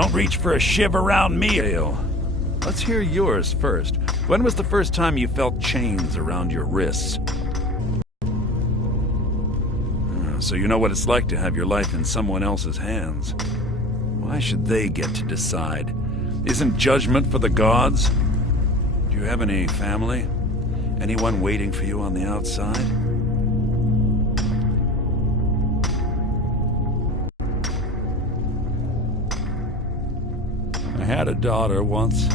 Don't reach for a shiv around me, Ale. Let's hear yours first. When was the first time you felt chains around your wrists? So you know what it's like to have your life in someone else's hands. Why should they get to decide? Isn't judgment for the gods? Do you have any family? Anyone waiting for you on the outside? I had a daughter once.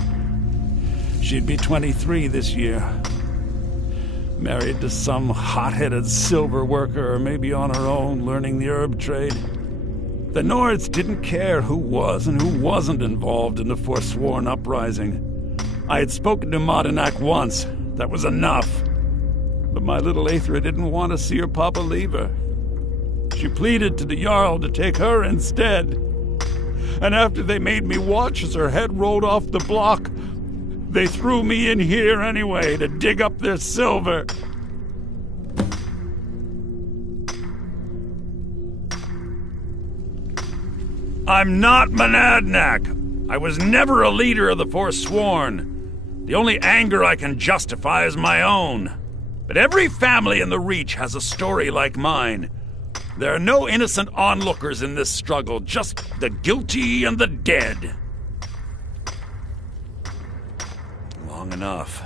She'd be 23 this year. Married to some hot-headed silver worker, or maybe on her own, learning the herb trade. The Nords didn't care who was and who wasn't involved in the Forsworn uprising. I had spoken to Madanak once. That was enough. But my little Aethra didn't want to see her papa leave her. She pleaded to the Jarl to take her instead. And after they made me watch as her head rolled off the block, they threw me in here anyway to dig up their silver. I'm not Monadnack. I was never a leader of the Forsworn. The only anger I can justify is my own. But every family in the Reach has a story like mine. There are no innocent onlookers in this struggle, just the guilty and the dead. Long enough.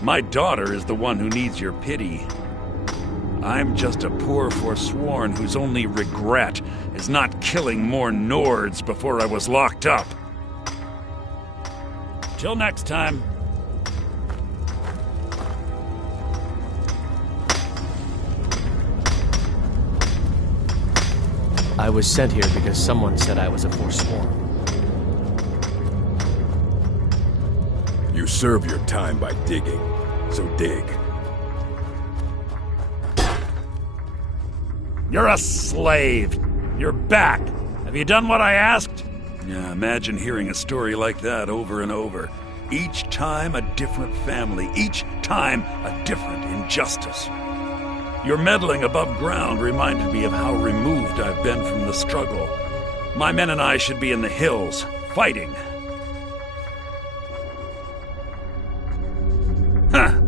My daughter is the one who needs your pity. I'm just a poor Forsworn whose only regret is not killing more Nords before I was locked up. Till next time. I was sent here because someone said I was a Forsworn. You serve your time by digging, so dig. You're a slave. You're back. Have you done what I asked? Yeah, imagine hearing a story like that over and over. Each time a different family. Each time a different injustice. Your meddling above ground reminded me of how removed I've been from the struggle. My men and I should be in the hills, fighting. Huh.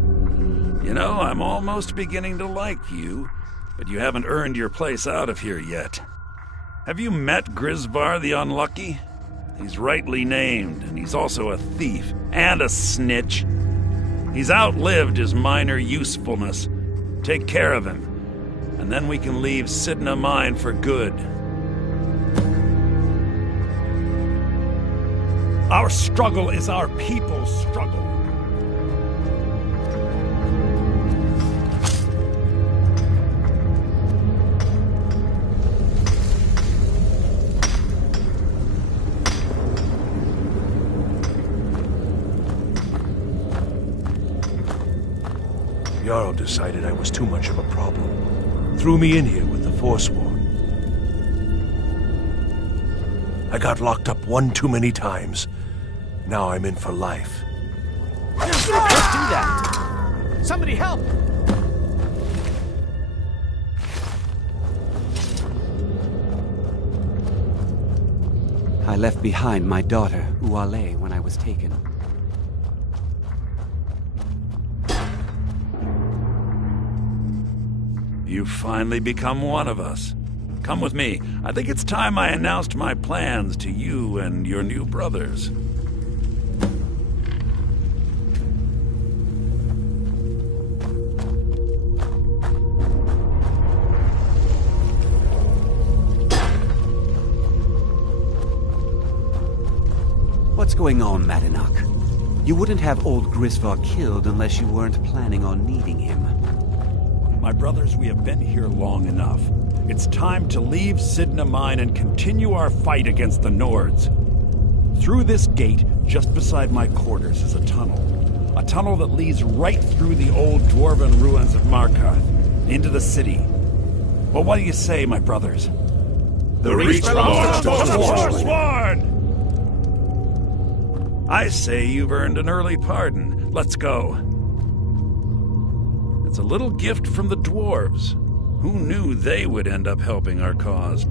You know, I'm almost beginning to like you, but you haven't earned your place out of here yet. Have you met Grisvar the Unlucky? He's rightly named, and he's also a thief and a snitch. He's outlived his minor usefulness. Take care of him, and then we can leave Sidna Mine for good. Our struggle is our people's struggle. Jarl decided I was too much of a problem. Threw me in here with the Forsworn. I got locked up one too many times. Now I'm in for life. Don't do that! Somebody help! I left behind my daughter, Uale, when I was taken. You've finally become one of us. Come with me. I think it's time I announced my plans to you and your new brothers. What's going on, Madanak? You wouldn't have old Grisvar killed unless you weren't planning on needing him. My brothers, we have been here long enough. It's time to leave Sidna Mine and continue our fight against the Nords. Through this gate, just beside my quarters, is a tunnel. A tunnel that leads right through the old dwarven ruins of Markarth, into the city. Well, what do you say, my brothers? The Reach belongs to the Forsworn! I say you've earned an early pardon. Let's go. It's a little gift from the dwarves. Who knew they would end up helping our cause?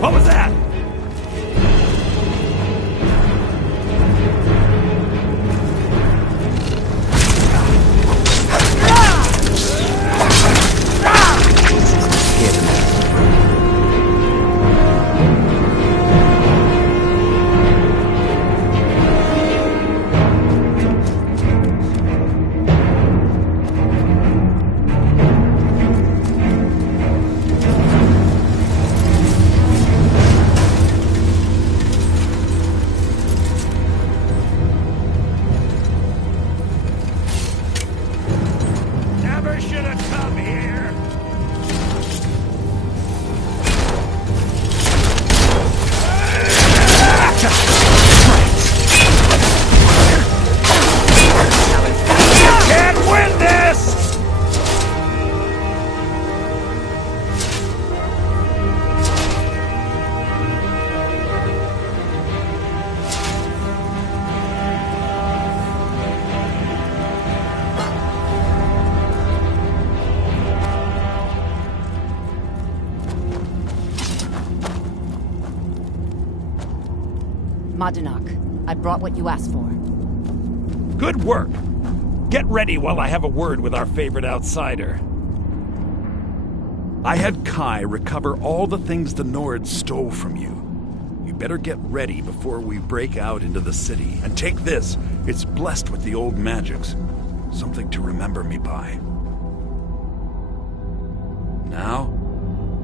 What was that? Madanak, I brought what you asked for. Good work. Get ready while I have a word with our favorite outsider. I had Kai recover all the things the Nords stole from you. You better get ready before we break out into the city. And take this. It's blessed with the old magics. Something to remember me by. Now,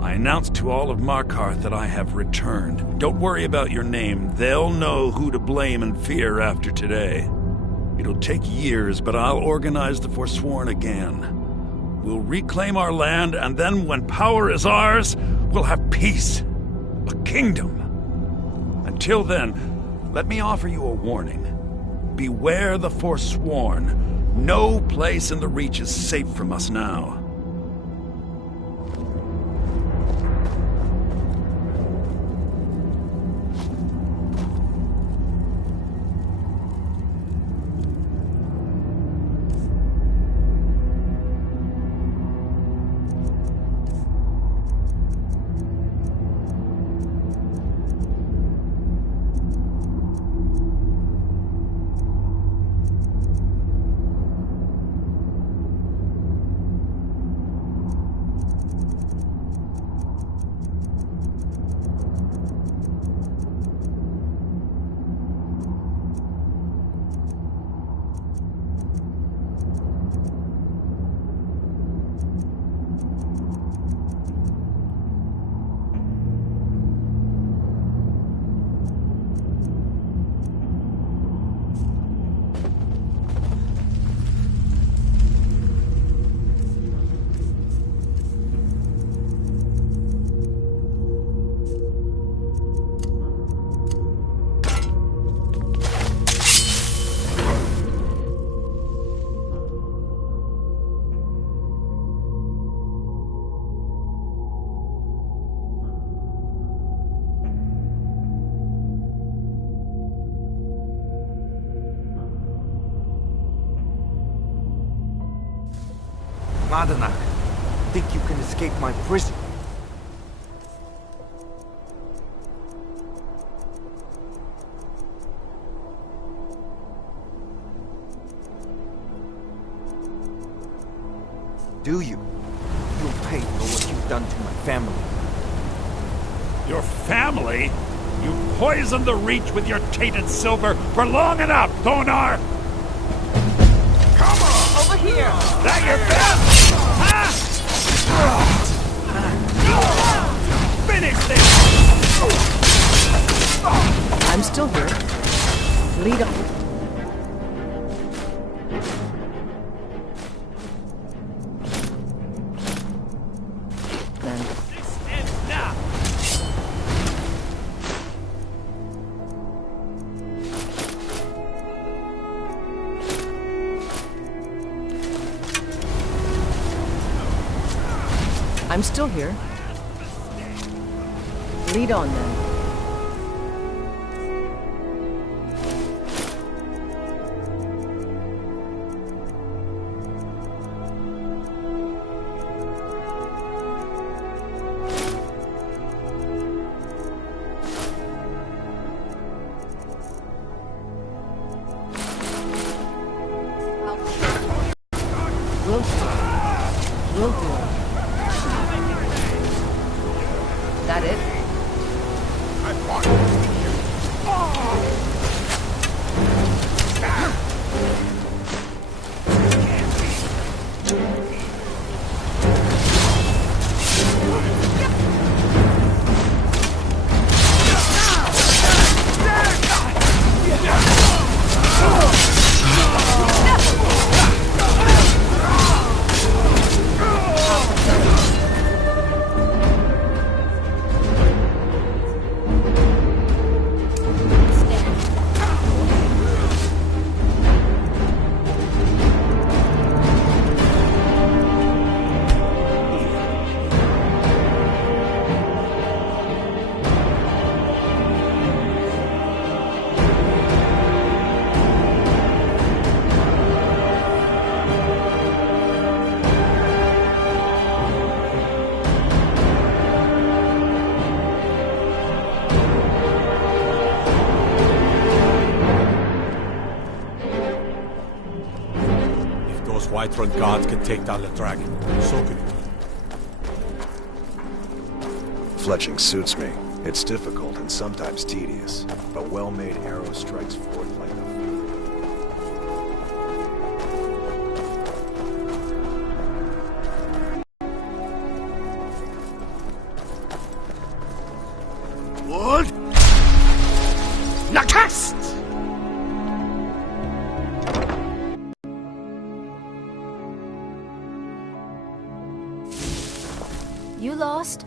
I announce to all of Markarth that I have returned. Don't worry about your name. They'll know who to blame and fear after today. It'll take years, but I'll organize the Forsworn again. We'll reclaim our land, and then when power is ours, we'll have peace. A kingdom. Until then, let me offer you a warning. Beware the Forsworn. No place in the Reach is safe from us now. Madanak, think you can escape my prison? Do you? You'll pay for what you've done to my family. Your family? You poisoned the Reach with your tainted silver for long enough, Thonar! Come on! Over here! That your best? Huh? Finish this! I'm still here. Lead on. Then. This ends now! I'm still here. Lead on then. Will do. Will do. That it? I fought with you. Whiterun gods can take down the dragon. So can you. Fletching suits me. It's difficult and sometimes tedious, but well-made arrow strikes forth like a... What? Nakast! You lost?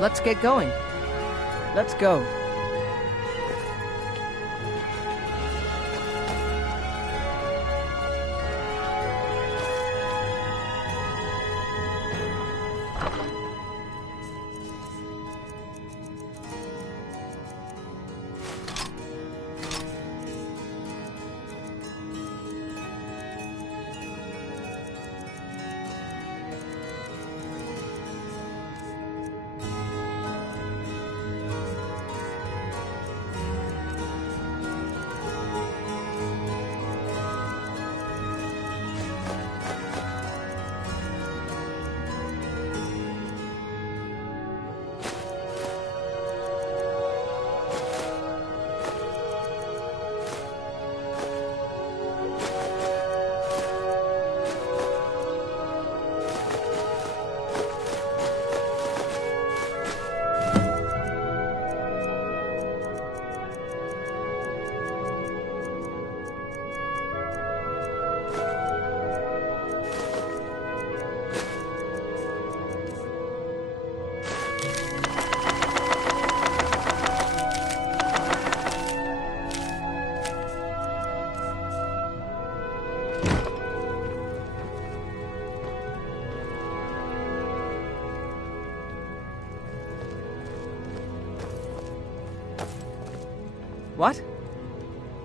Let's get going. Let's go.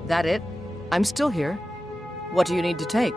That it? I'm still here. What do you need to take?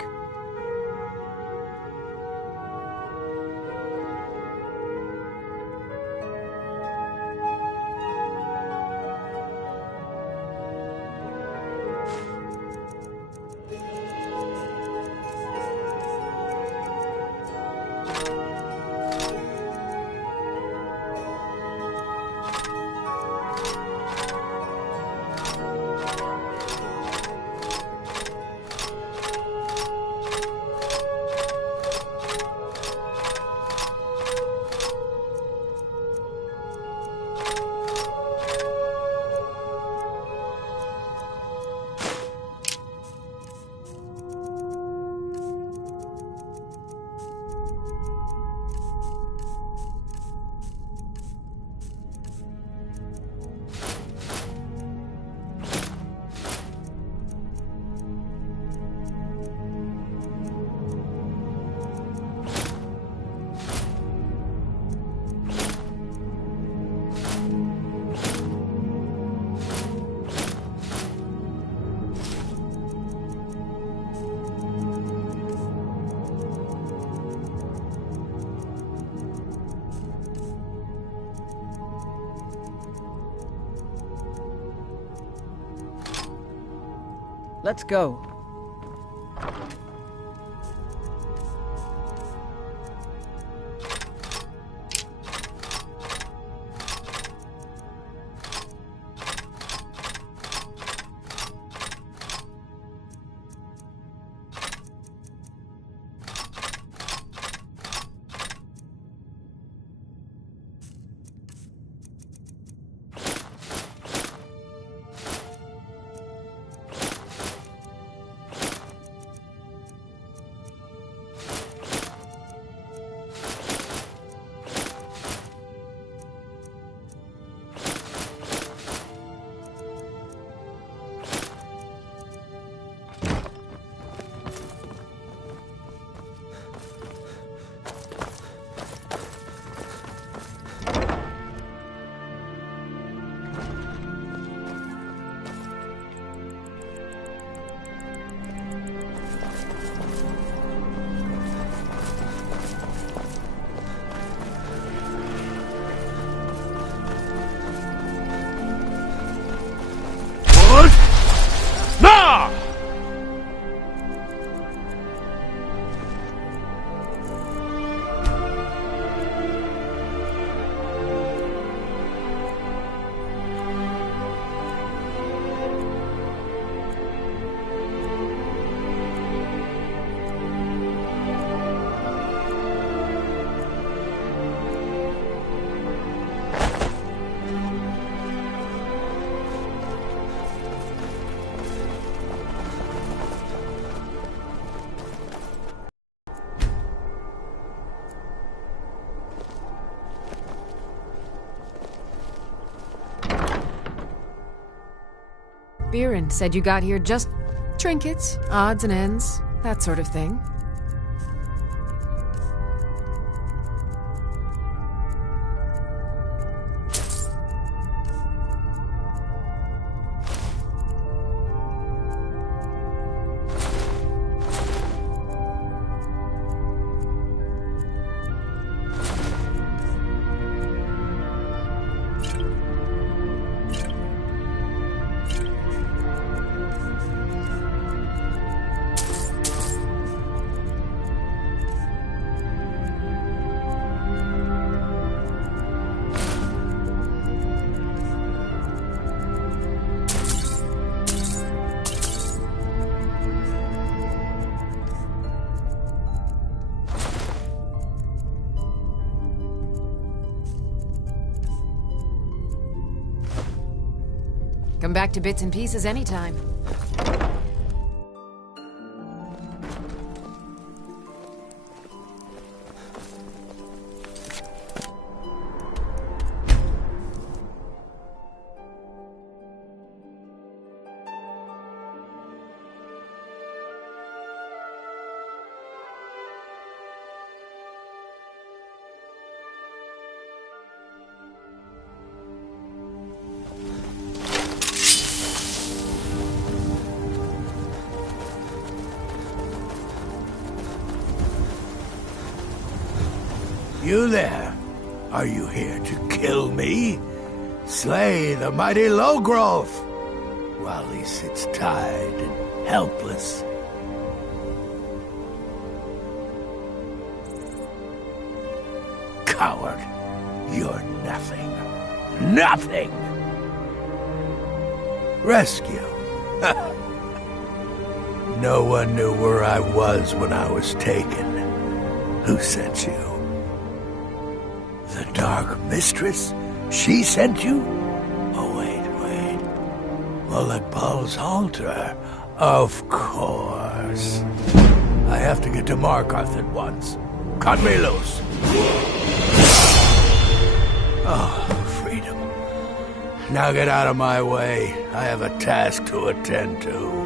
Let's go. Biren said you got here just trinkets, odds and ends, that sort of thing. Come back to bits and pieces anytime. You there? Are you here to kill me? Slay the mighty Logrowth, while he sits tied and helpless. Coward, you're nothing. Nothing! Rescue. No one knew where I was when I was taken. Who sent you? The Dark Mistress? She sent you? Oh, wait. Mulekbal's altar. Of course. I have to get to Markarth at once. Cut me loose. Oh, freedom. Now get out of my way. I have a task to attend to.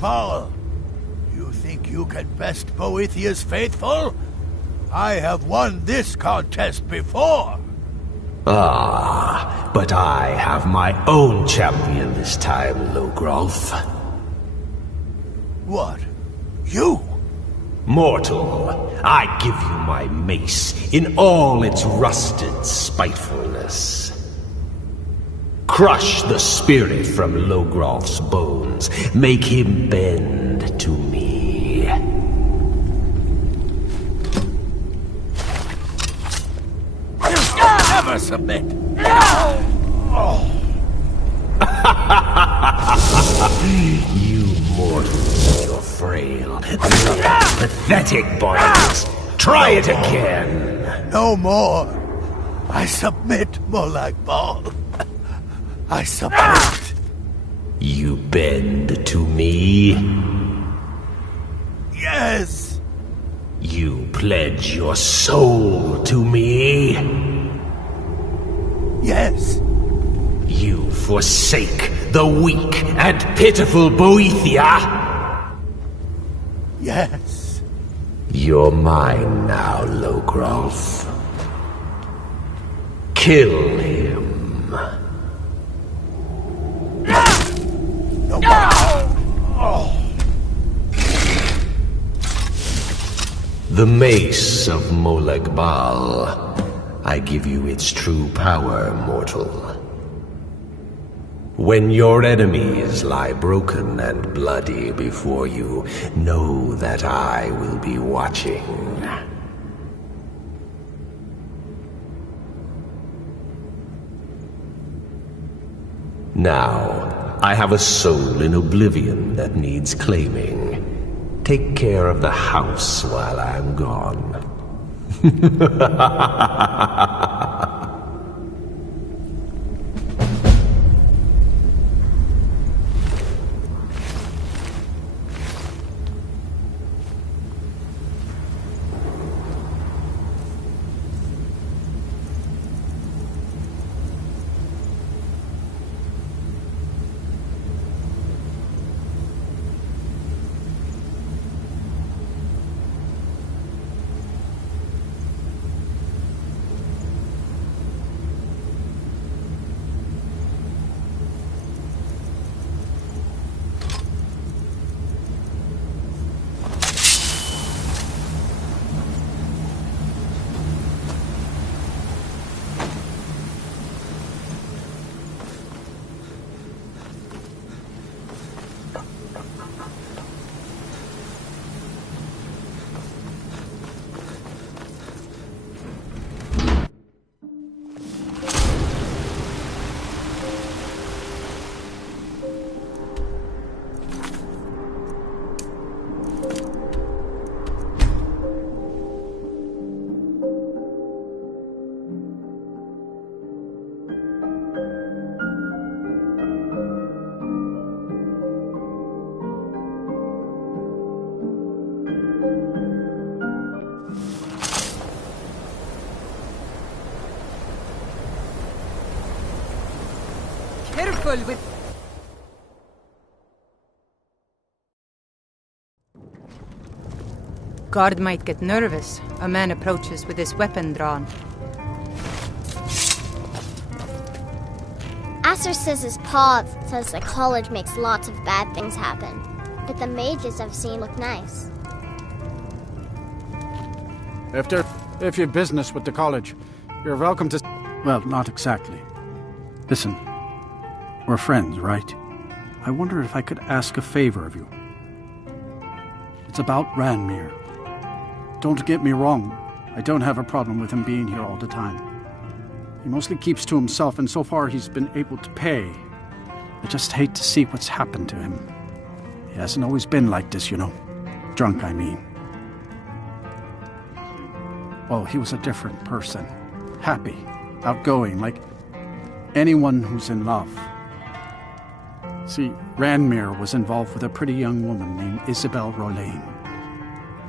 Paul, you think you can best Boethiah's faithful? I have won this contest before. Ah, but I have my own champion this time, Logrowth. What? You? Mortal, I give you my mace in all its rusted spitefulness. Crush the spirit from Logrowth's bones. Make him bend to me. Never submit! You mortals, you're frail. Pathetic bodies. Try it again. No more. I submit, Mulekbal. I submit. You bend to me? Yes. You pledge your soul to me? Yes. You forsake the weak and pitiful Boethia? Yes. You're mine now, Logrowth. Kill him. No. The mace of Mulekbal. I give you its true power, mortal. When your enemies lie broken and bloody before you, know that I will be watching. Now, I have a soul in oblivion that needs claiming. Take care of the house while I'm gone. full with... Guard might get nervous. A man approaches with his weapon drawn. Aster says his pa says the college makes lots of bad things happen. But the mages I've seen look nice. If you've business with the college, you're welcome to... Well, not exactly. Listen, we're friends, right? I wonder if I could ask a favor of you. It's about Ranmir. Don't get me wrong, I don't have a problem with him being here all the time. He mostly keeps to himself, and so far he's been able to pay. I just hate to see what's happened to him. He hasn't always been like this, you know. Drunk, I mean. Well, he was a different person. Happy, outgoing, like anyone who's in love. See, Ranmir was involved with a pretty young woman named Isabel Rolane.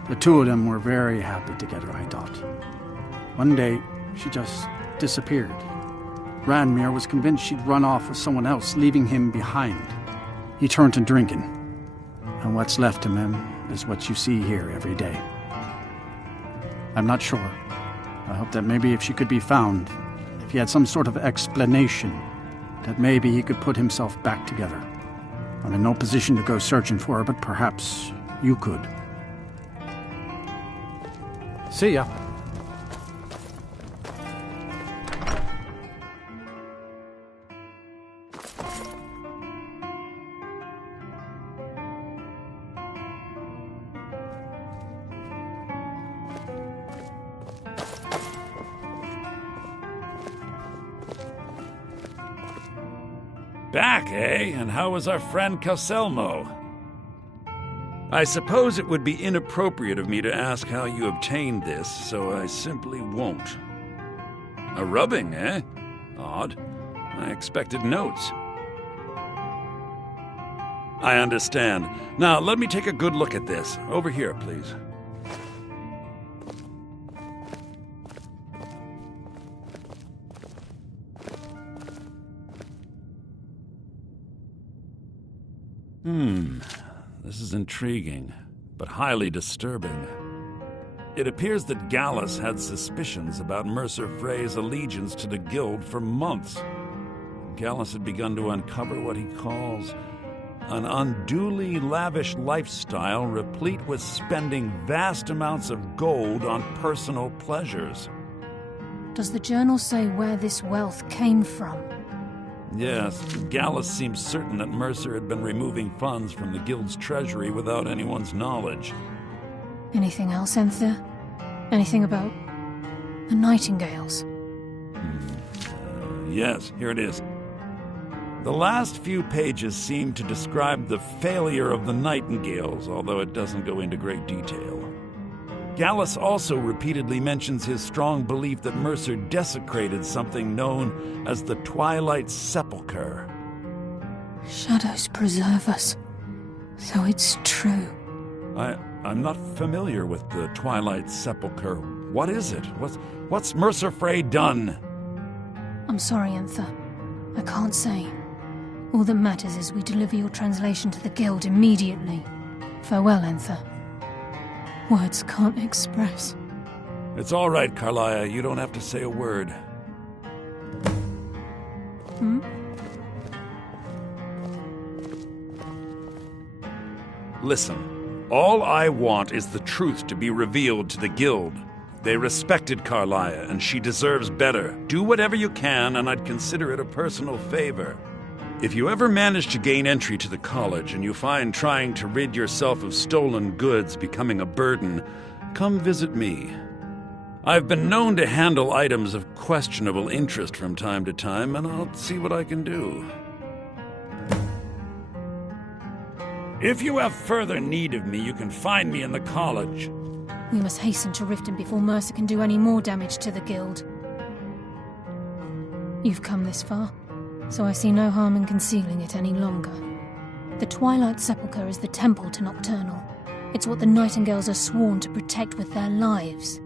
The two of them were very happy together, I thought. One day, she just disappeared. Ranmir was convinced she'd run off with someone else, leaving him behind. He turned to drinking. And what's left of him is what you see here every day. I'm not sure. I hope that maybe if she could be found, if he had some sort of explanation, that maybe he could put himself back together. I'm in no position to go searching for her, but perhaps you could. See ya. Back, eh? And how is our friend Calselmo? I suppose it would be inappropriate of me to ask how you obtained this, so I simply won't. A rubbing, eh? Odd. I expected notes. I understand. Now, let me take a good look at this. Over here, please. This is intriguing, but highly disturbing. It appears that Gallus had suspicions about Mercer Frey's allegiance to the Guild for months. Gallus had begun to uncover what he calls an unduly lavish lifestyle replete with spending vast amounts of gold on personal pleasures. Does the journal say where this wealth came from? Yes, Gallus seems certain that Mercer had been removing funds from the Guild's treasury without anyone's knowledge. Anything else, Enther? Anything about the Nightingales? Yes, here it is. The last few pages seem to describe the failure of the Nightingales, although it doesn't go into great detail. Gallus also repeatedly mentions his strong belief that Mercer desecrated something known as the Twilight Sepulchre. Shadows preserve us, so it's true. I'm not familiar with the Twilight Sepulchre. What is it? What's Mercer Frey done? I'm sorry, Enther. I can't say. All that matters is we deliver your translation to the Guild immediately. Farewell, Enther. Words can't express. It's all right, Carlia. You don't have to say a word. Listen, all I want is the truth to be revealed to the Guild. They respected Carlia, and she deserves better. Do whatever you can, and I'd consider it a personal favor. If you ever manage to gain entry to the college, and you find trying to rid yourself of stolen goods becoming a burden, come visit me. I've been known to handle items of questionable interest from time to time, and I'll see what I can do. If you have further need of me, you can find me in the college. We must hasten to Riften before Mercer can do any more damage to the Guild. You've come this far, so I see no harm in concealing it any longer. The Twilight Sepulchre is the temple to Nocturnal. It's what the Nightingales are sworn to protect with their lives.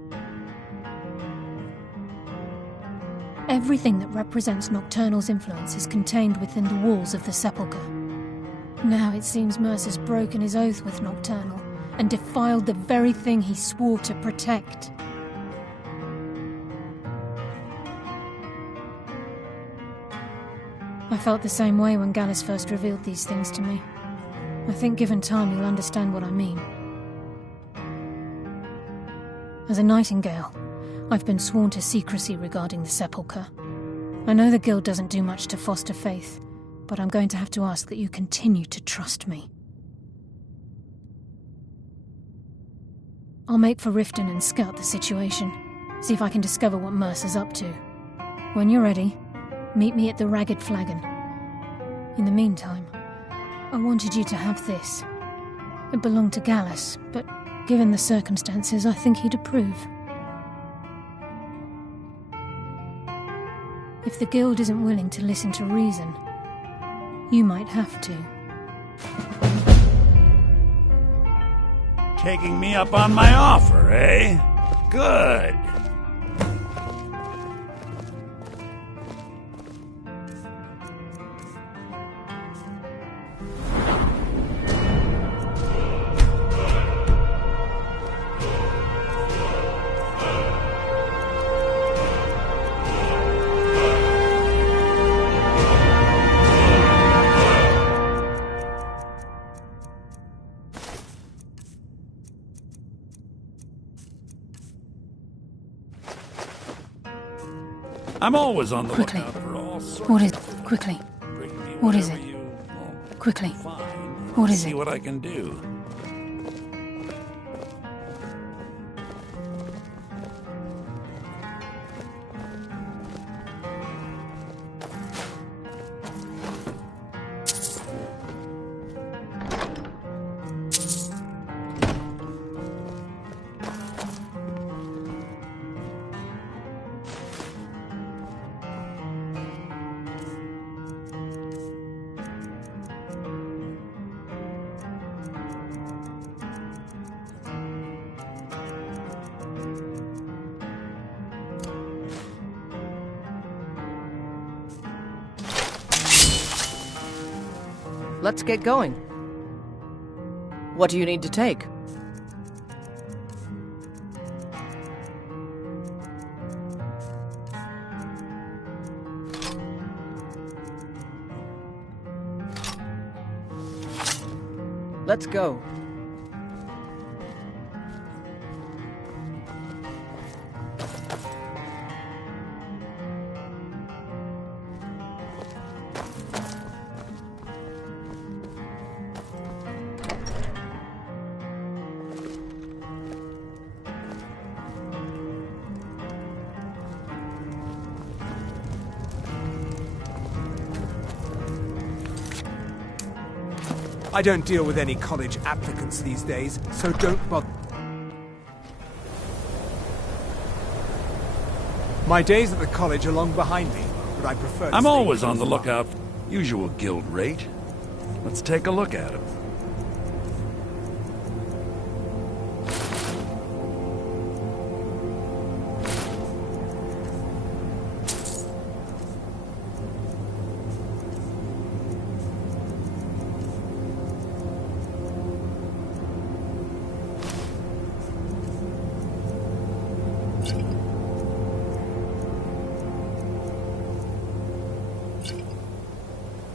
Everything that represents Nocturnal's influence is contained within the walls of the Sepulchre. Now it seems Mercer's broken his oath with Nocturnal and defiled the very thing he swore to protect. I felt the same way when Gallus first revealed these things to me. I think given time you'll understand what I mean. As a Nightingale, I've been sworn to secrecy regarding the Sepulchre. I know the Guild doesn't do much to foster faith, but I'm going to have to ask that you continue to trust me. I'll make for Riften and scout the situation, see if I can discover what Mercer's up to. When you're ready, meet me at the Ragged Flagon. In the meantime, I wanted you to have this. It belonged to Gallus, but given the circumstances, I think he'd approve. If the Guild isn't willing to listen to reason, you might have to. Taking me up on my offer, eh? Good. I'm always on the lookout for all sorts. What is it? Quickly. What is it? Quickly. What is it? See what I can do. Let's get going. What do you need to take? Let's go. I don't deal with any college applicants these days, so don't bother. My days at the college are long behind me, but I prefer to I'm stay always on close the by. lookout. Usual guild rate. Let's take a look at him.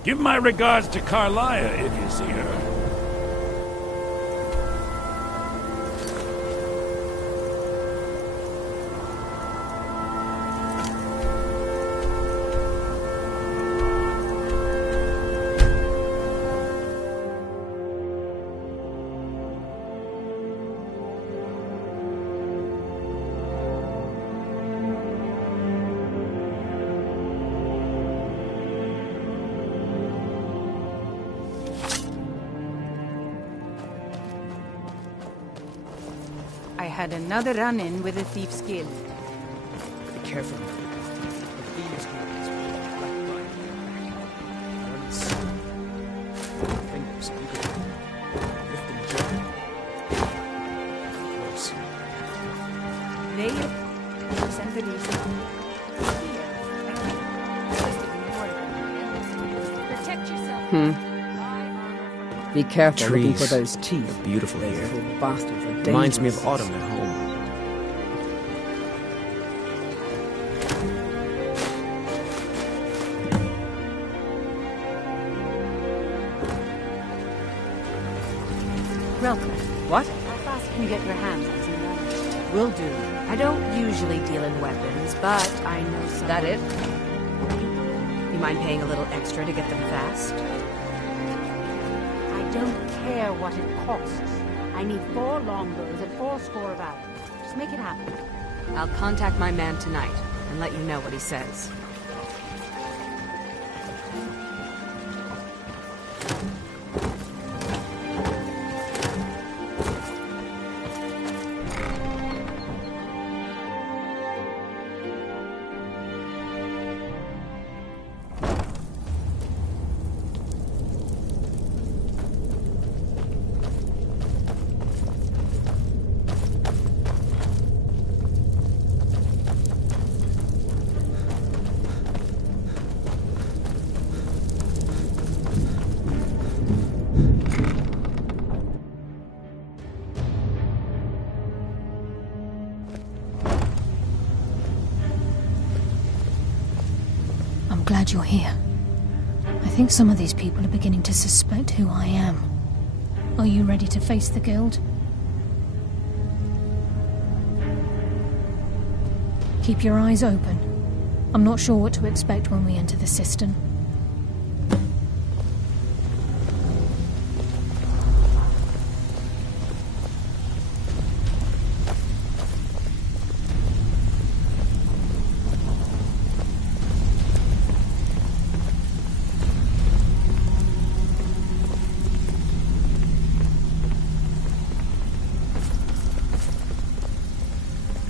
Give my regards to Carlia if you see her. I had another run-in with a thief's guild. Be careful. The thieves' guild is right by here. Once fingers, you can lift them gently. Close. They sent the reason. Here, Be careful looking for Trees. those teeth. Beautiful Those here. little bastards are Reminds me dangerous. of autumn at home. Welcome. What? How fast can you get your hands on some knowledge? Will do. I don't usually deal in weapons, but I know some. That it? You mind paying a little extra to get them fast? I don't care what it costs. I need 4 longbows and 4 score of arrows. Just make it happen. I'll contact my man tonight and let you know what he says. I'm glad you're here. I think some of these people are beginning to suspect who I am. Are you ready to face the guild? Keep your eyes open. I'm not sure what to expect when we enter the cistern.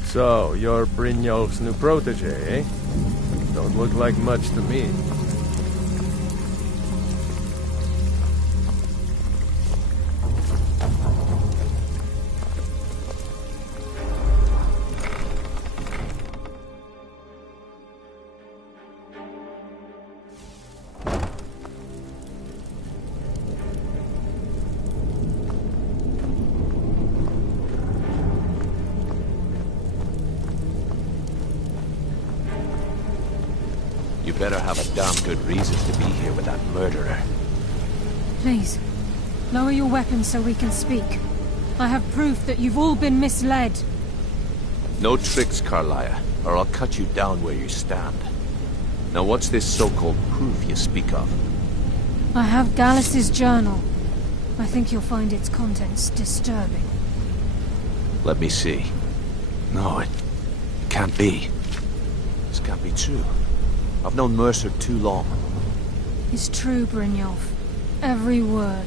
So, you're Brynjolf's new protege, eh? Don't look like much to me. You better have a damn good reason to be here with that murderer. Please, lower your weapons so we can speak. I have proof that you've all been misled. No tricks, Carlia, or I'll cut you down where you stand. Now what's this so-called proof you speak of? I have Gallus's journal. I think you'll find its contents disturbing. Let me see. No, it can't be. This can't be true. I've known Mercer too long. It's true, Brynjolf. Every word.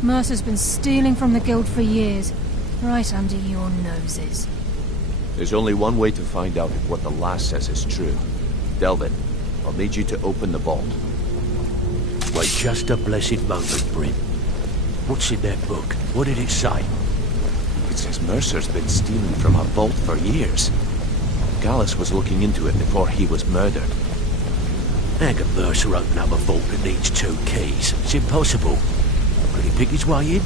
Mercer's been stealing from the guild for years, right under your noses. There's only one way to find out if what the lass says is true. Delvin, I'll need you to open the vault. Wait just a blessed moment, Bryn. What's in that book? What did it say? It says Mercer's been stealing from a vault for years. Gallus was looking into it before he was murdered. How can Mercer open up a vault that needs 2 keys? It's impossible. Could he pick his way in?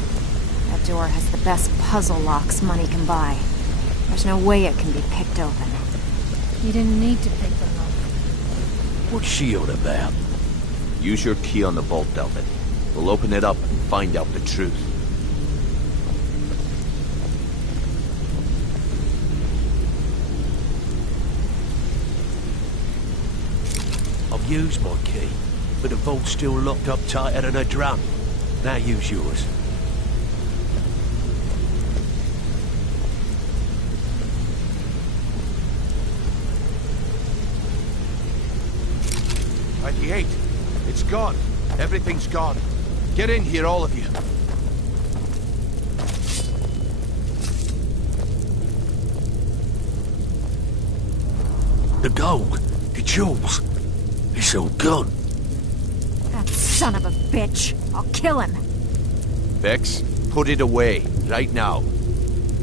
That door has the best puzzle locks money can buy. There's no way it can be picked open. You didn't need to pick the lock. What's she on about? Use your key on the vault, Delvin. We'll open it up and find out the truth. I've used my key, but the vault's still locked up tighter than a drum. Now use yours. It's gone. Everything's gone. Get in here, all of you. The gold, the jewels, it's all gone. That son of a bitch. I'll kill him. Vex, put it away, right now.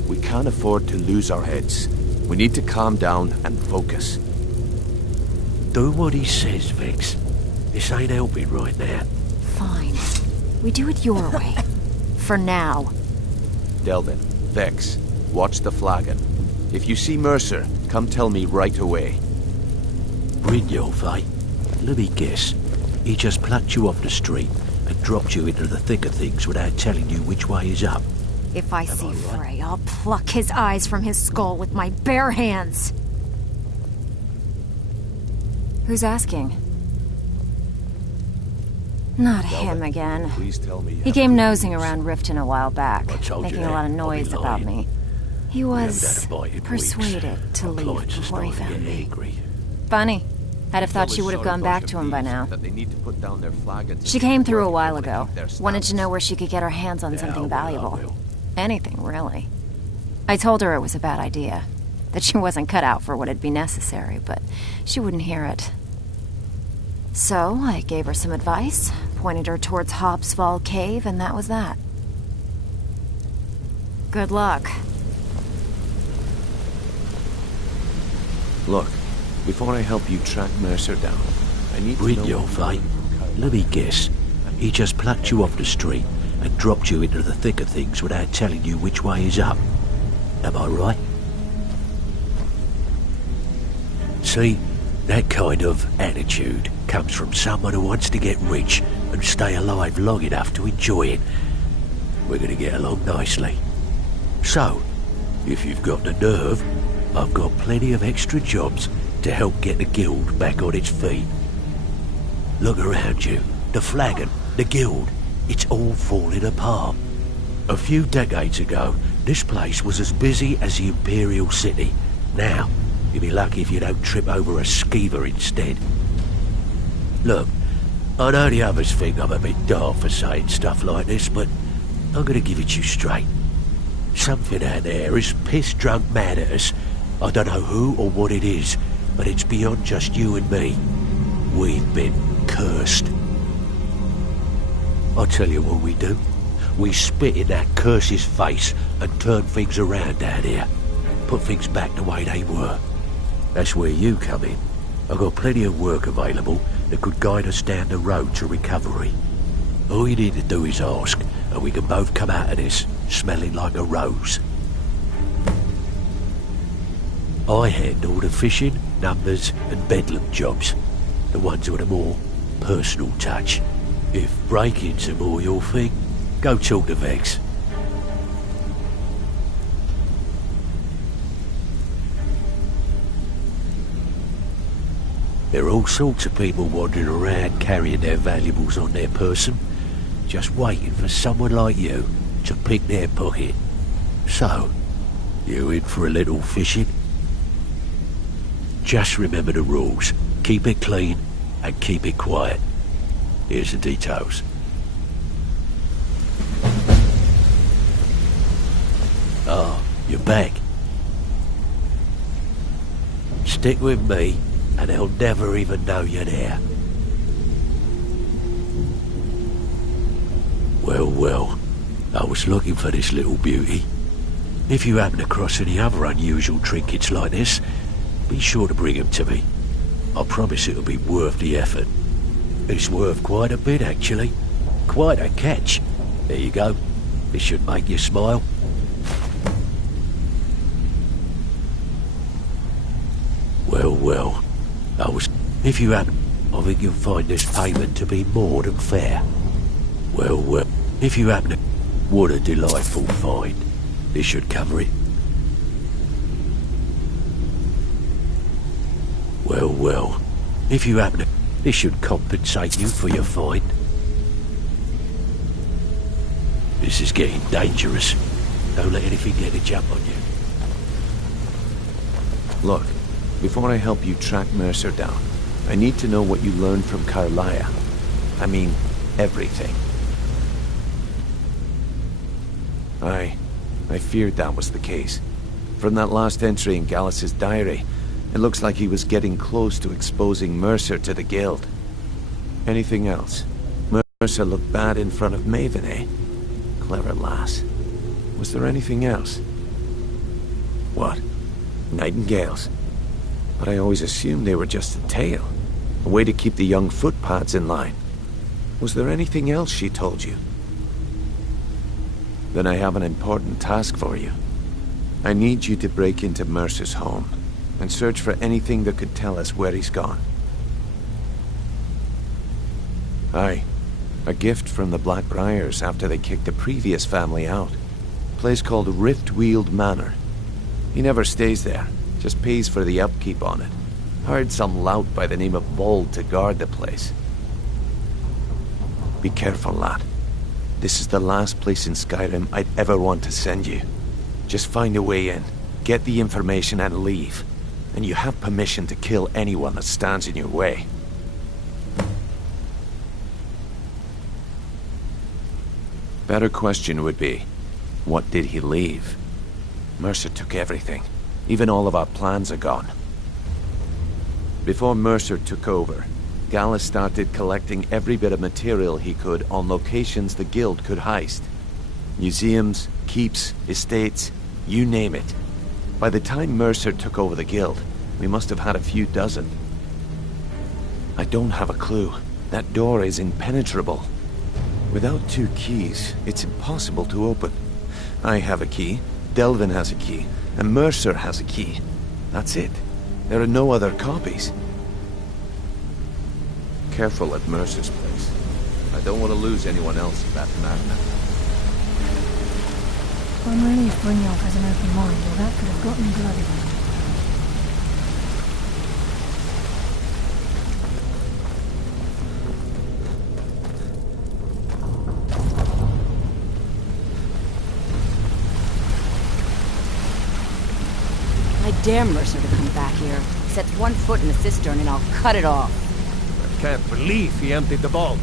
We can't afford to lose our heads. We need to calm down and focus. Do what he says, Vex. This ain't helping right now. Fine. We do it your way. For now. Delvin, Vex, watch the flagon. If you see Mercer, come tell me right away. Brynjolf, eh? Let me guess. He just plucked you off the street and dropped you into the thick of things without telling you which way is up. If I see Frey, I'll pluck his eyes from his skull with my bare hands. Who's asking? Not him again. Please tell me. He came nosing around Riften a while back, told you making a that. lot of I'll be noise about lying. me. He was haven't had a bite in persuaded to leave Clients are before he starting to found get me. angry. Funny. I'd have thought she Fellas would have sorry gone about back your to him by thieves, now. that they need to put down their flagons She and came keep through a working while when they ago. keep their Wanted to standards. know where she could get her hands on something I valuable. will. Anything, really. I told her it was a bad idea. That she wasn't cut out for what'd be necessary, but she wouldn't hear it. So I gave her some advice, pointed her towards Hobbsfall Cave, and that was that. Good luck. Look, before I help you track Mercer down, I need to know... Brynjolf, eh? Let me guess. He just plucked you off the street and dropped you into the thick of things without telling you which way is up. Am I right? See, that kind of attitude comes from someone who wants to get rich and stay alive long enough to enjoy it. We're going to get along nicely. So, if you've got the nerve, I've got plenty of extra jobs to help get the guild back on its feet. Look around you. The flagon, the guild, it's all falling apart. A few decades ago, this place was as busy as the Imperial City. Now, you'll be lucky if you don't trip over a skeever instead. Look, I know the others think I'm a bit daft for saying stuff like this, but I'm gonna give it you straight. Something out there is piss-drunk mad at us. I don't know who or what it is, but it's beyond just you and me. We've been cursed. I'll tell you what we do. We spit in that curse's face and turn things around down here. Put things back the way they were. That's where you come in. I've got plenty of work available that could guide us down the road to recovery. All you need to do is ask, and we can both come out of this smelling like a rose. I handle the fishing, numbers, and bedlam jobs. The ones with a more personal touch. If break-ins are more your thing, go talk to Vex. There are all sorts of people wandering around carrying their valuables on their person, just waiting for someone like you to pick their pocket. So, you in for a little fishing? Just remember the rules. Keep it clean and keep it quiet. Here's the details. Ah, you're back. Stick with me, and they'll never even know you're there. Well, well, I was looking for this little beauty. If you happen across any other unusual trinkets like this, be sure to bring them to me. I promise it'll be worth the effort. It's worth quite a bit, actually. Quite a catch. There you go. This should make you smile. Well, well. If you happen, I think you'll find this payment to be more than fair. Well, well. If you happen to... What a delightful find. This should cover it. Well, well. If you happen to... This should compensate you for your find. This is getting dangerous. Don't let anything get a jump on you. Look, before I help you track Mercer down, I need to know what you learned from Carlia. I mean, everything. I feared that was the case. From that last entry in Gallus's diary, it looks like he was getting close to exposing Mercer to the guild. Anything else? Mercer looked bad in front of Maven, eh? Clever lass. Was there anything else? What? Nightingales? But I always assumed they were just a tale. A way to keep the young footpads in line. Was there anything else she told you? Then I have an important task for you. I need you to break into Mercer's home and search for anything that could tell us where he's gone. Aye. A gift from the Blackbriars after they kicked the previous family out. Place called Riftweald Manor. He never stays there, just pays for the upkeep on it. Hired some lout by the name of Vold to guard the place. Be careful, lad. This is the last place in Skyrim I'd ever want to send you. Just find a way in, get the information and leave. And you have permission to kill anyone that stands in your way. Better question would be, what did he leave? Mercer took everything. Even all of our plans are gone. Before Mercer took over, Gallus started collecting every bit of material he could on locations the Guild could heist. Museums, keeps, estates, you name it. By the time Mercer took over the Guild, we must have had a few dozen. I don't have a clue. That door is impenetrable. Without 2 keys, it's impossible to open. I have a key, Delvin has a key, and Mercer has a key. That's it. There are no other copies. Careful at Mercer's place. I don't want to lose anyone else in that madness. I'm relieved Brynjolf has an open mind, or that could have gotten bloody. I dare Mercer to come back here. He sets one foot in the cistern and I'll cut it off. I can't believe he emptied the vault.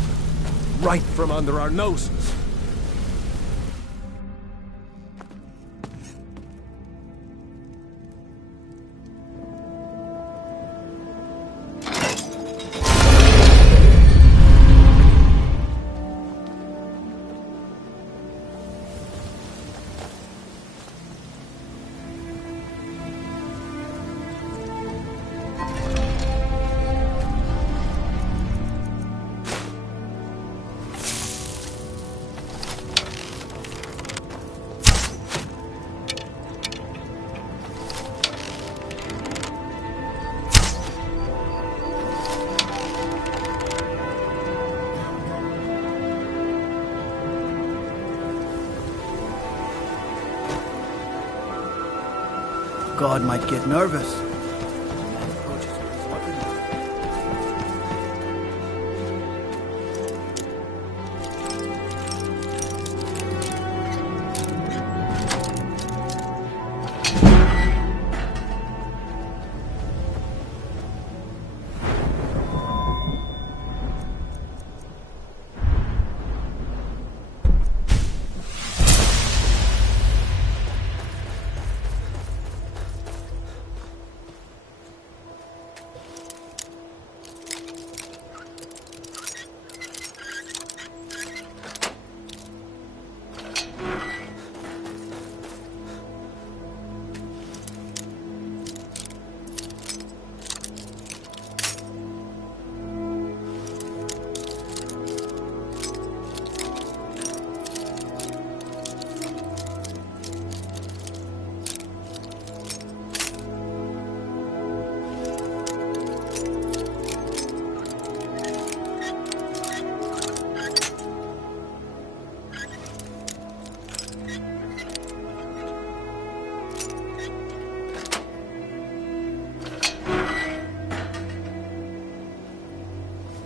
Right from under our noses. God might get nervous.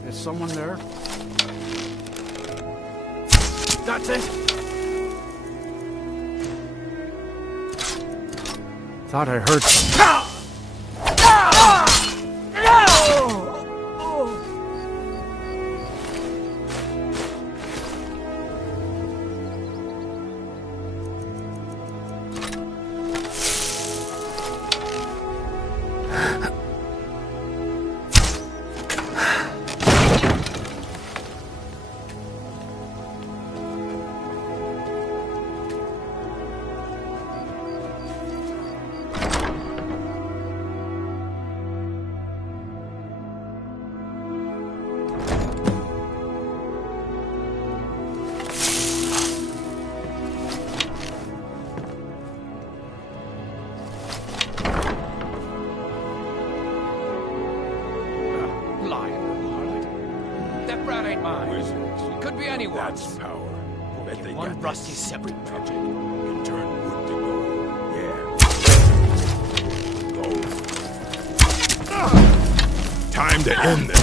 Is someone there? That's it! Thought I heard ain't mine. Wizards. It could be anyone's. That's power. Bet they One got rusty that scepter. secret magic. Can turn wood to gold. Yeah. Gold. Time to end this.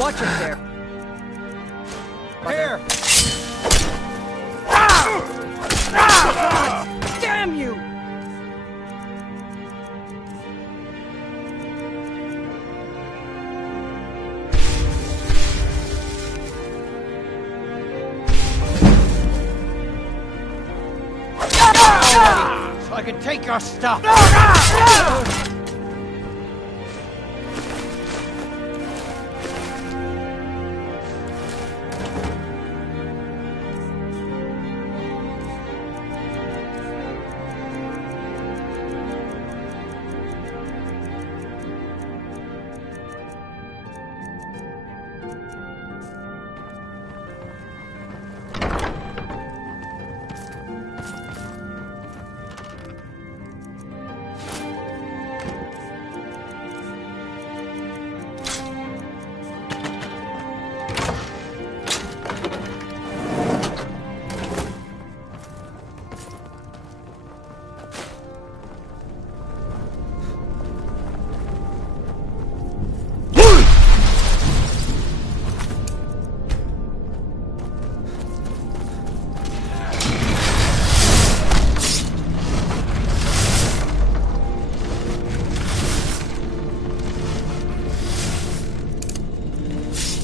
Watch it there. Here! God damn you! So I can take your stuff.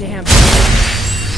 to him.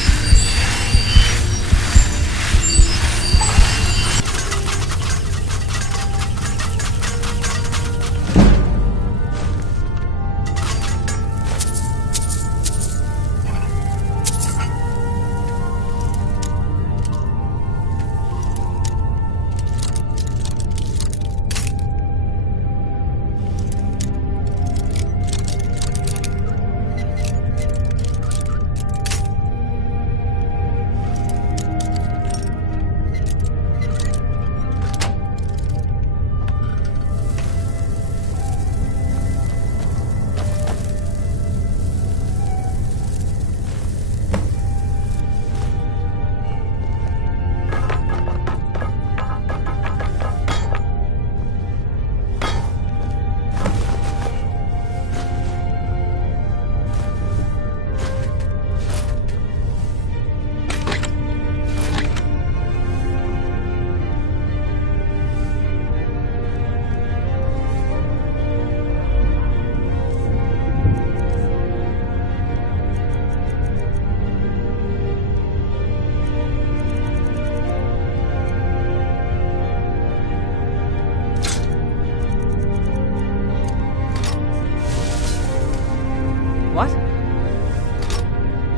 What?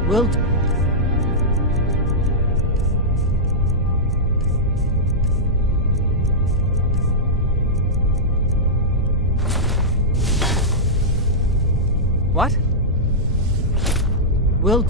Will... What? Will...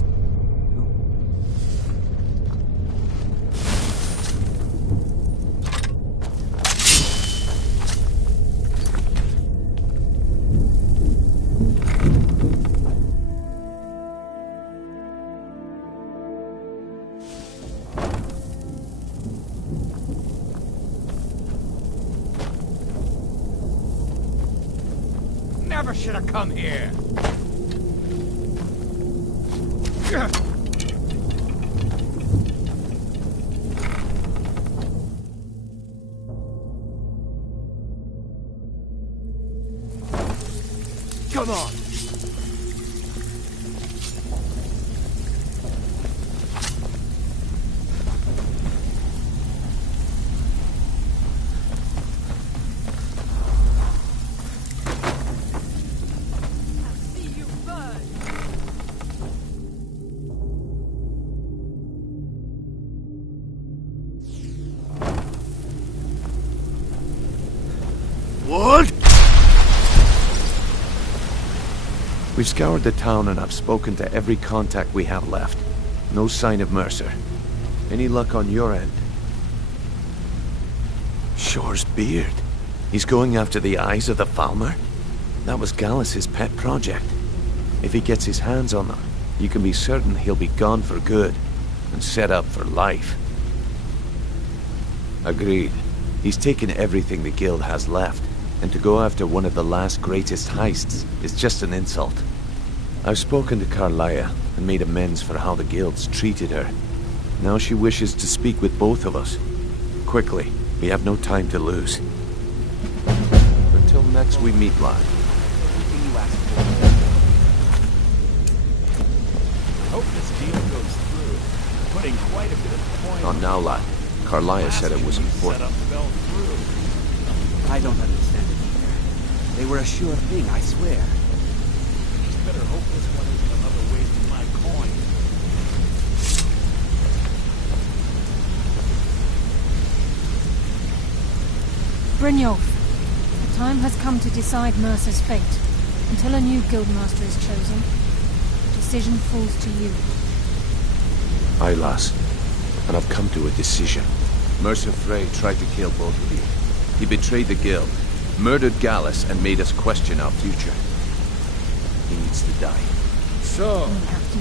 Never should have come here. Come on. What? We've scoured the town and I've spoken to every contact we have left. No sign of Mercer. Any luck on your end? Shore's beard. He's going after the eyes of the Falmer? That was Gallus's pet project. If he gets his hands on them, you can be certain he'll be gone for good and set up for life. Agreed. He's taken everything the Guild has left, and to go after one of the last greatest heists is just an insult. I've spoken to Carlia and made amends for how the Guild's treated her. Now she wishes to speak with both of us. Quickly, we have no time to lose. Until next we meet, lad. Hope this deal goes through. Putting quite a bit of point. Not now, lad. Carlia said it was important. I don't understand it either. They were a sure thing, I swear. Just better hope this one isn't another waste of my coin. Brynjolf, the time has come to decide Mercer's fate. Until a new guildmaster is chosen, the decision falls to you. Aye, lass. And I've come to a decision. Mercer Frey tried to kill both of you. He betrayed the Guild, murdered Gallus, and made us question our future. He needs to die. So,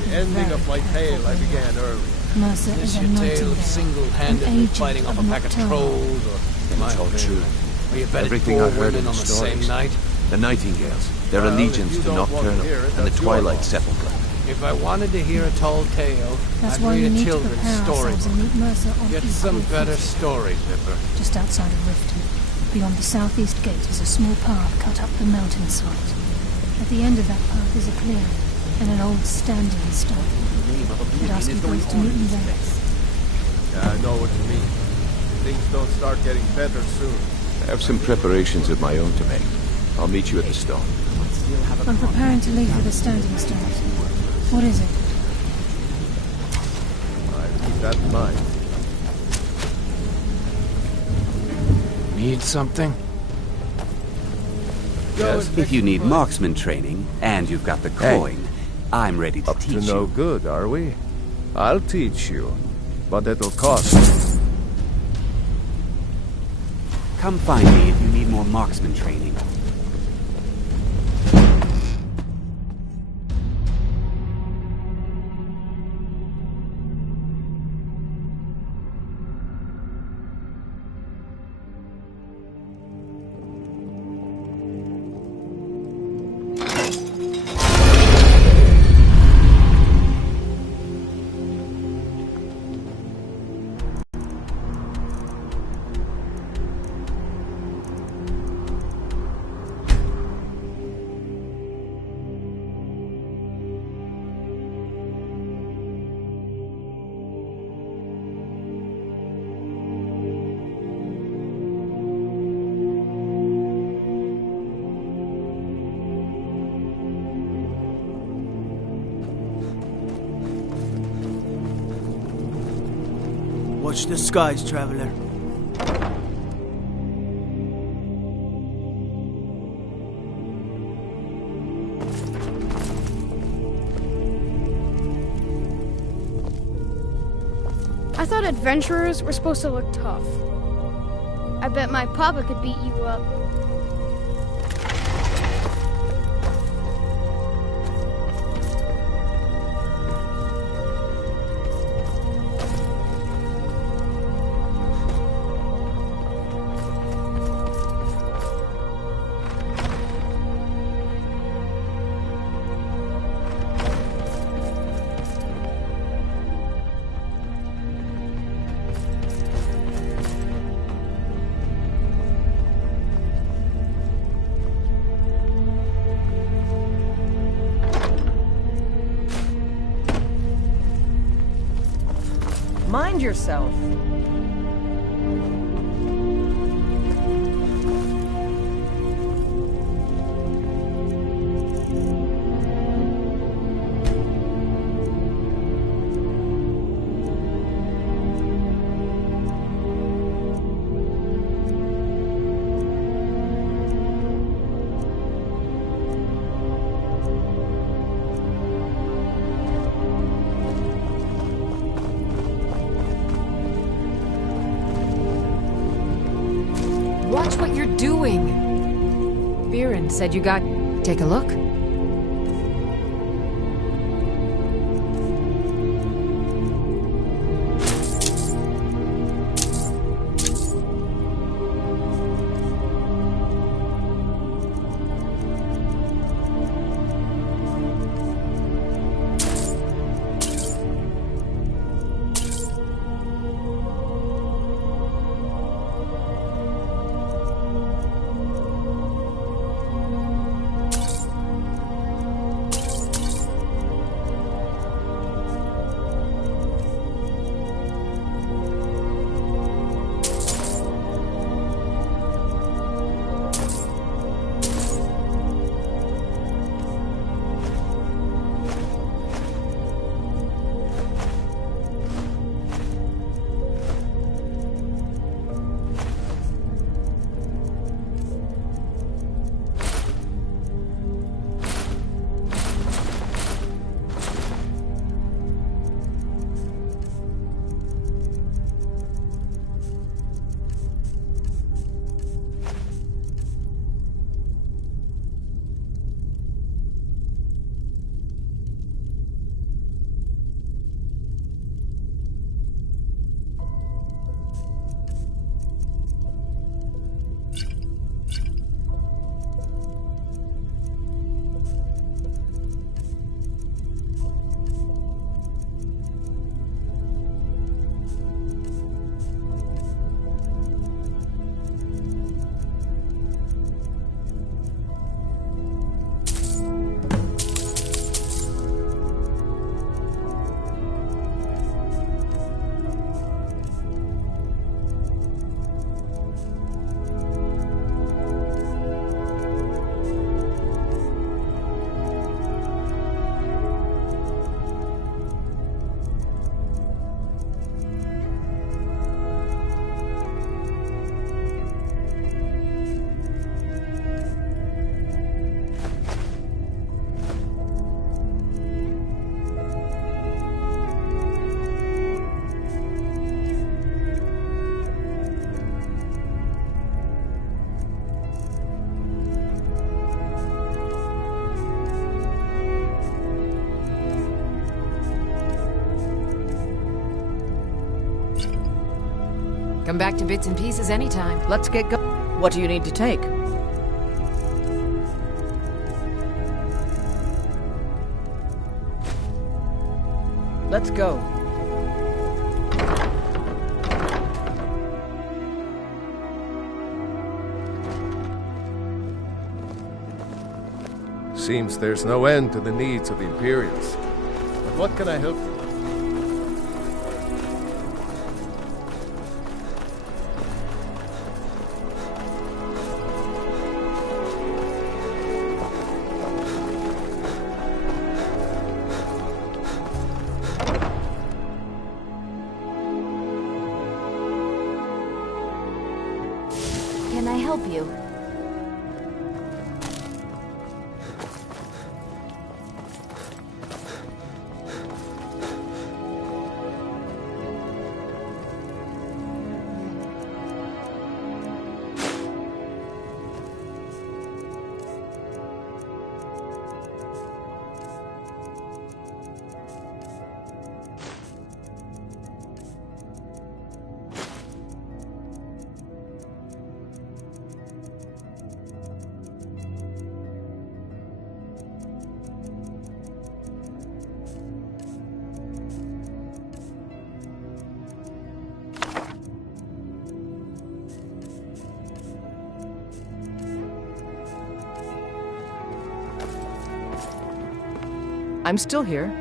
the ending of my tale I began earlier. Mercer Is is a your tale nightingale, of single-handedly an agent fighting off of a pack of Nocturnal. trolls, or am I It's all dreaming? true. Were you betting Everything four I heard women in the on the same stories. night? The Nightingales, their Well, allegiance if you to don't want to Nocturnal hear it, and the that's your Twilight loss. Sepulchre. If I wanted to hear a tall tale, That's I'd why we read a need to children's prepare story. ourselves and meet Mercer on Get equal some better footing. stories, Pipper. Just outside of Riften, beyond the southeast gate is a small path cut up the mountainside. At the end of that path is a clearing and an old standing stone. I'd ask you both to meet me there. Yeah, I know what you mean. Things don't start getting better soon. I have some preparations of my own to make. I'll meet you at the stone. I'm preparing to leave for the Standing Stones. What is it? I'll keep that in mind. Need something? Yes. If you need marksman training, and you've got the coin, I'm ready to teach Up to you. no good, are we? I'll teach you, but it'll cost. Come find me if you need more marksman training. Watch the skies, traveler. I thought adventurers were supposed to look tough. I bet my papa could beat you up. Mind yourself. Watch what you're doing. Viren said you got... Take a look. Come back to bits and pieces anytime. Let's get going. What do you need to take? Let's go. Seems there's no end to the needs of the Imperials. But what can I help you with? Can I help you? I'm still here.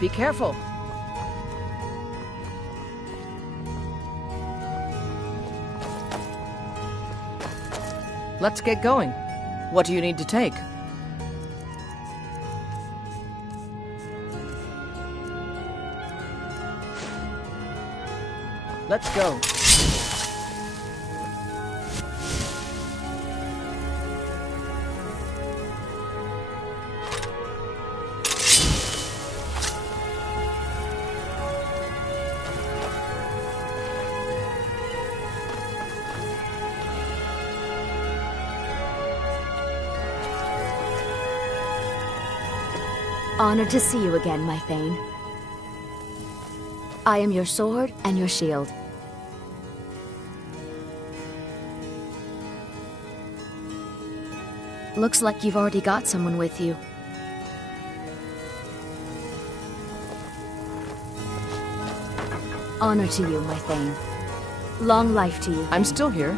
Be careful. Let's get going. What do you need to take? Let's go. Honored to see you again, my Thane. I am your sword and your shield. Looks like you've already got someone with you. Honor to you, my Thane. Long life to you. I'm still here.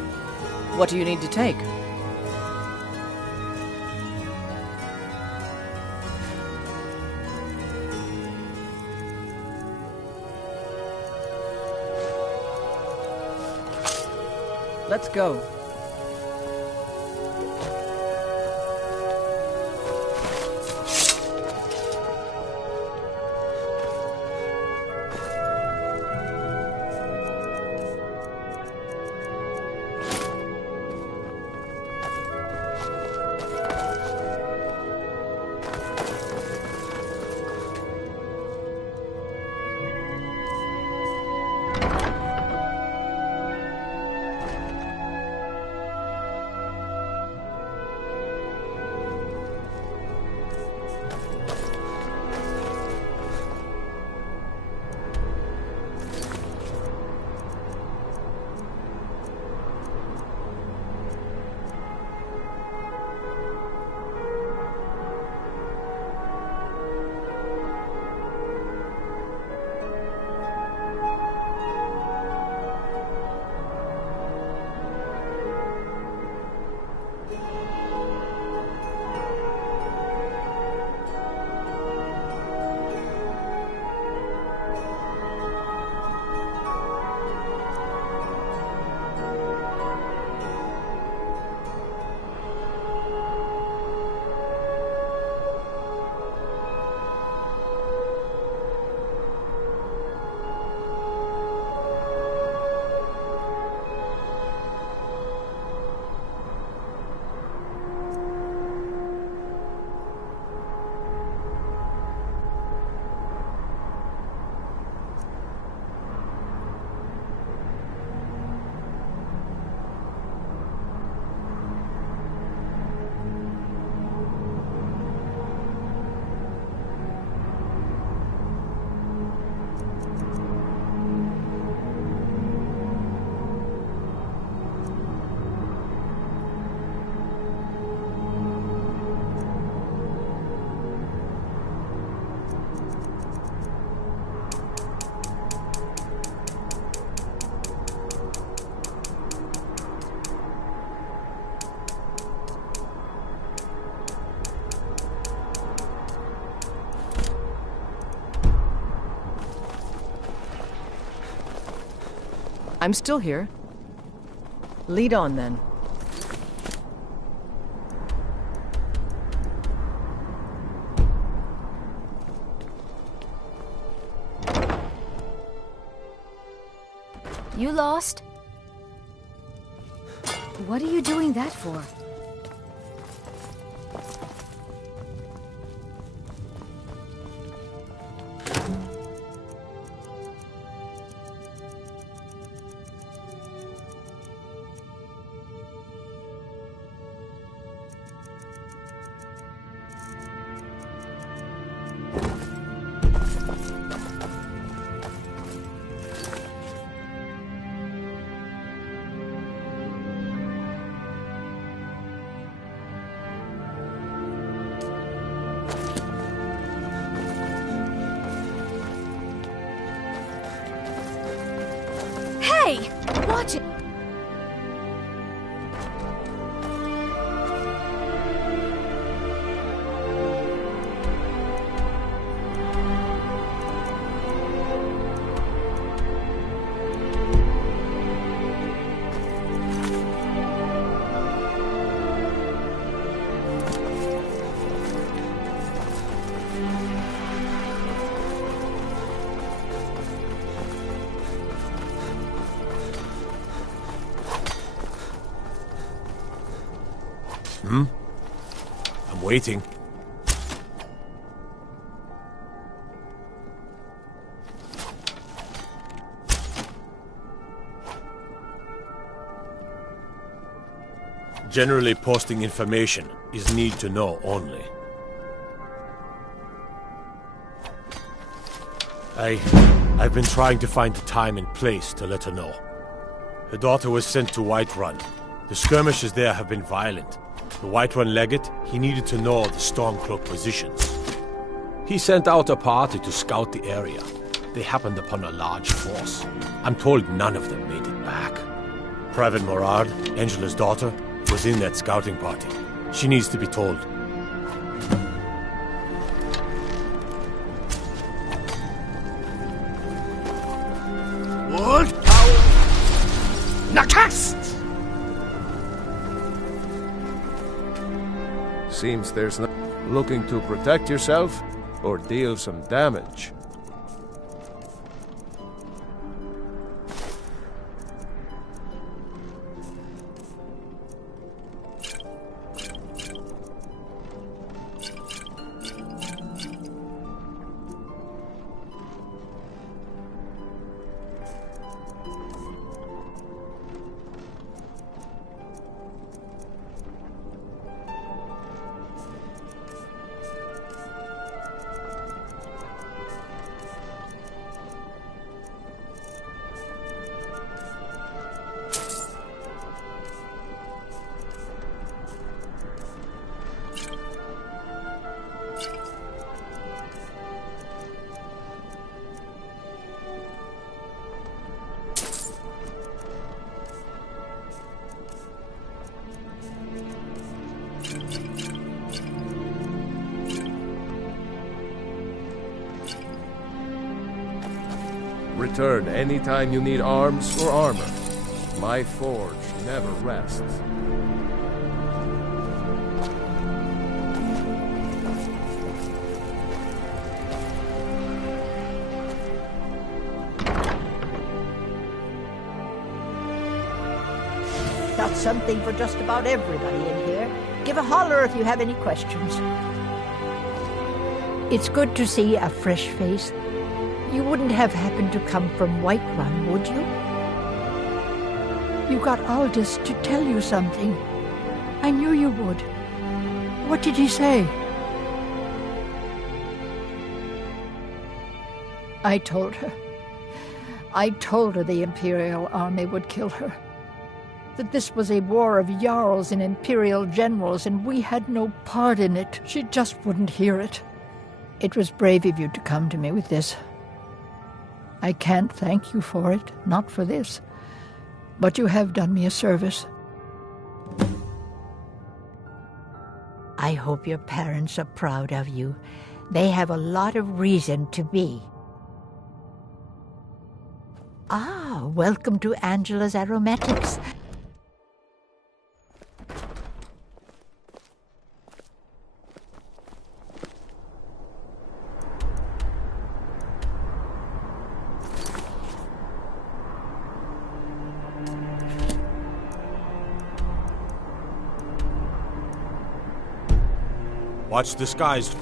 What do you need to take? Let's go. I'm still here. Lead on, then. You lost? What are you doing that for? Hey! Watch it! I'm waiting. Generally posting information is need to know only. I've been trying to find the time and place to let her know. Her daughter was sent to Whiterun. The skirmishes there have been violent. The Whiterun legate, he needed to know the Stormcloak positions. He sent out a party to scout the area. They happened upon a large force. I'm told none of them made it back. Private Morard, Angela's daughter, was in that scouting party. She needs to be told. What? Nakast! Seems there's no looking to protect yourself or deal some damage. Return anytime you need arms or armor. My forge never rests. Got something for just about everybody in here. Give a holler if you have any questions. It's good to see a fresh face. You wouldn't have happened to come from Whiterun, would you? You got Aldous to tell you something. I knew you would. What did he say? I told her. I told her the Imperial army would kill her. That this was a war of Jarls and Imperial generals, and we had no part in it. She just wouldn't hear it. It was brave of you to come to me with this. I can't thank you for it, not for this. But you have done me a service. I hope your parents are proud of you. They have a lot of reason to be. Ah, welcome to Angela's Aromatics. Watch the skies.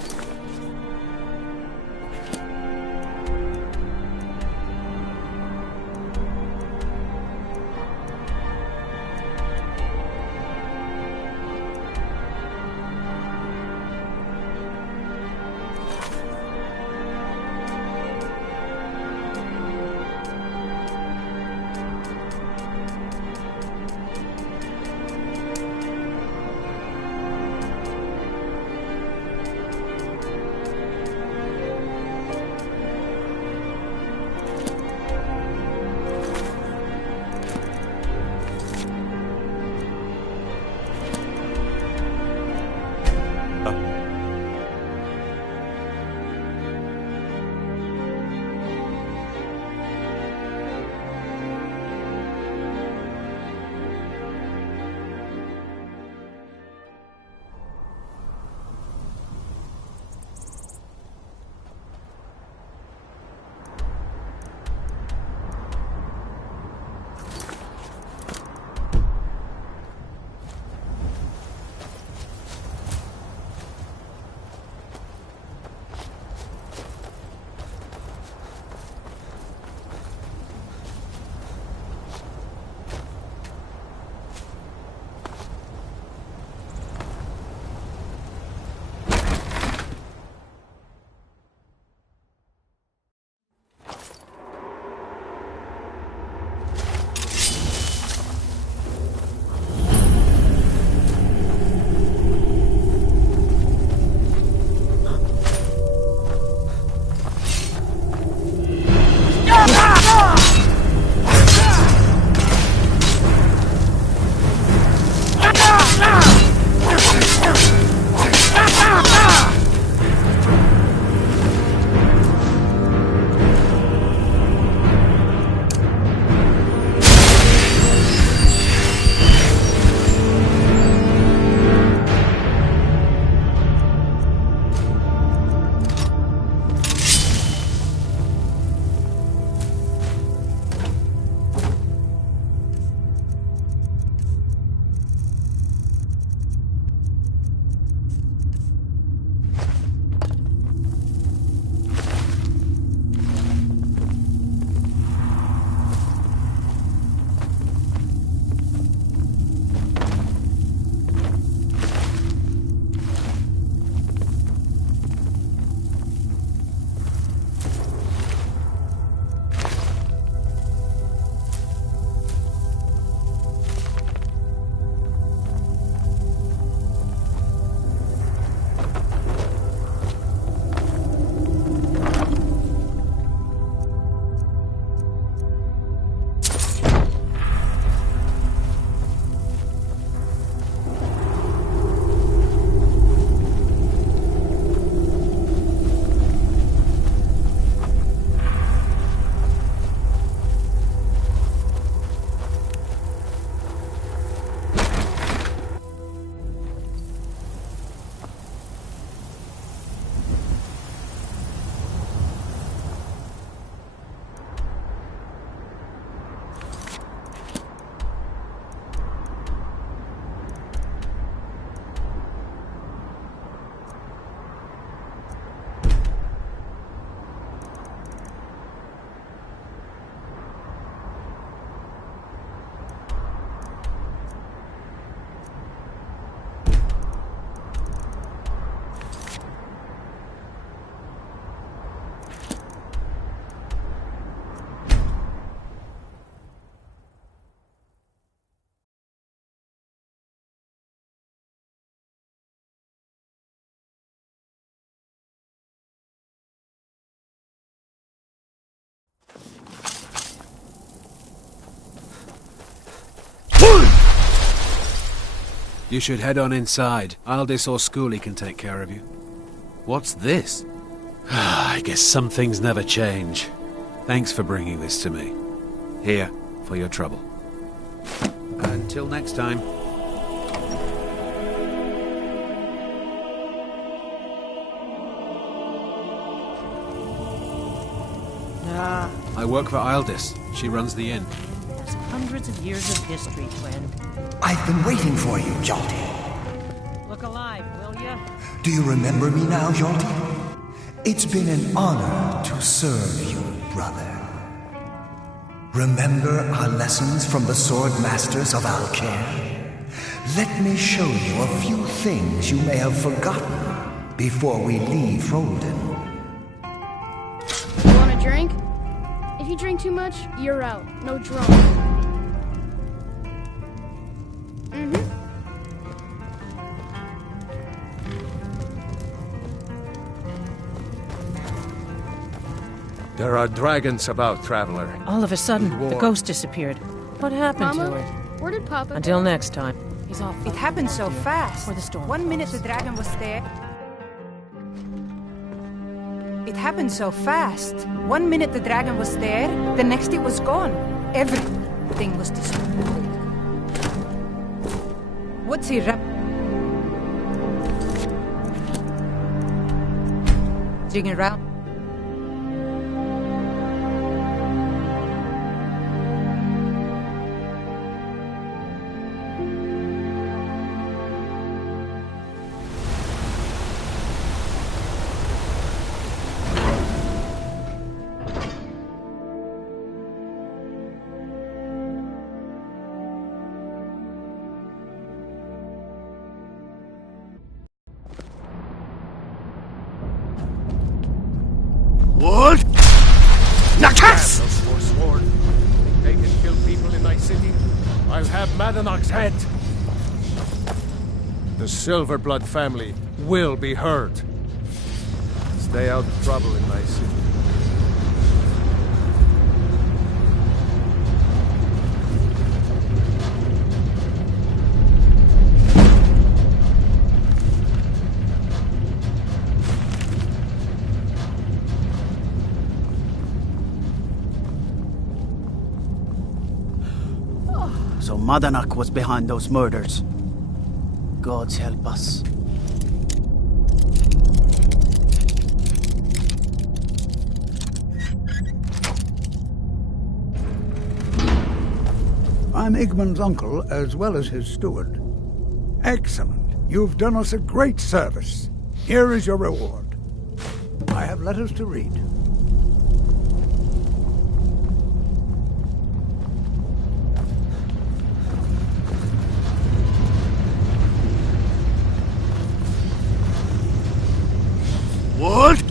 You should head on inside. Aldis or Schooley can take care of you. What's this? I guess some things never change. Thanks for bringing this to me. Here, for your trouble. Until next time. I work for Ildis. She runs the inn. There's hundreds of years of history, friend. I've been waiting for you, Jalti. Look alive, will ya? Do you remember me now, Jalti? It's been an honor to serve you, brother. Remember our lessons from the sword masters of Alcair? Let me show you a few things you may have forgotten before we leave Roldan. You want a drink? If you drink too much, you're out. No drunk. There are dragons about, Traveler. All of a sudden, the ghost disappeared. What happened Mama? to her? Where did Papa Until go? next time. He's off. It happened so fast. Before the storm 1 minute the dragon was there. It happened so fast. 1 minute the dragon was there, the next it was gone. Everything was destroyed. What's he digging around? What? Nakas! Forsworn. They can kill people in thy city. I'll have Madanach's head. The Silverblood family will be heard. Stay out of trouble in my city. So Madanach was behind those murders. Gods help us. I'm Igmund's uncle, as well as his steward. Excellent. You've done us a great service. Here is your reward. I have letters to read. What?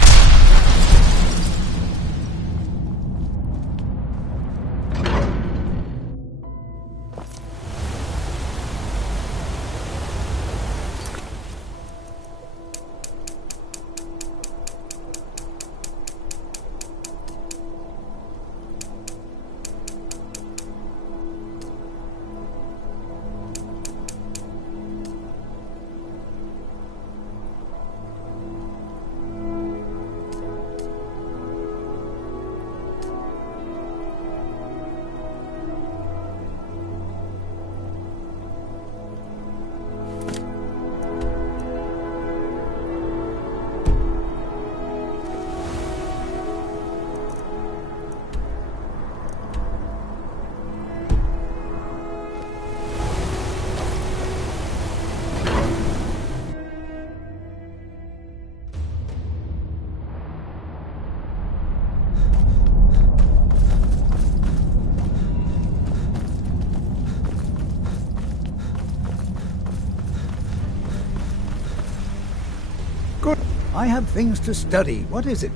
Good. I have things to study. What is it?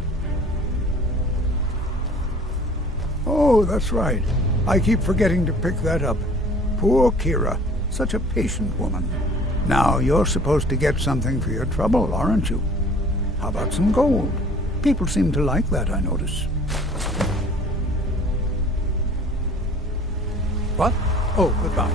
Oh, that's right. I keep forgetting to pick that up. Poor Kira. Such a patient woman. Now, you're supposed to get something for your trouble, aren't you? How about some gold? People seem to like that, I notice. What? Oh, goodbye.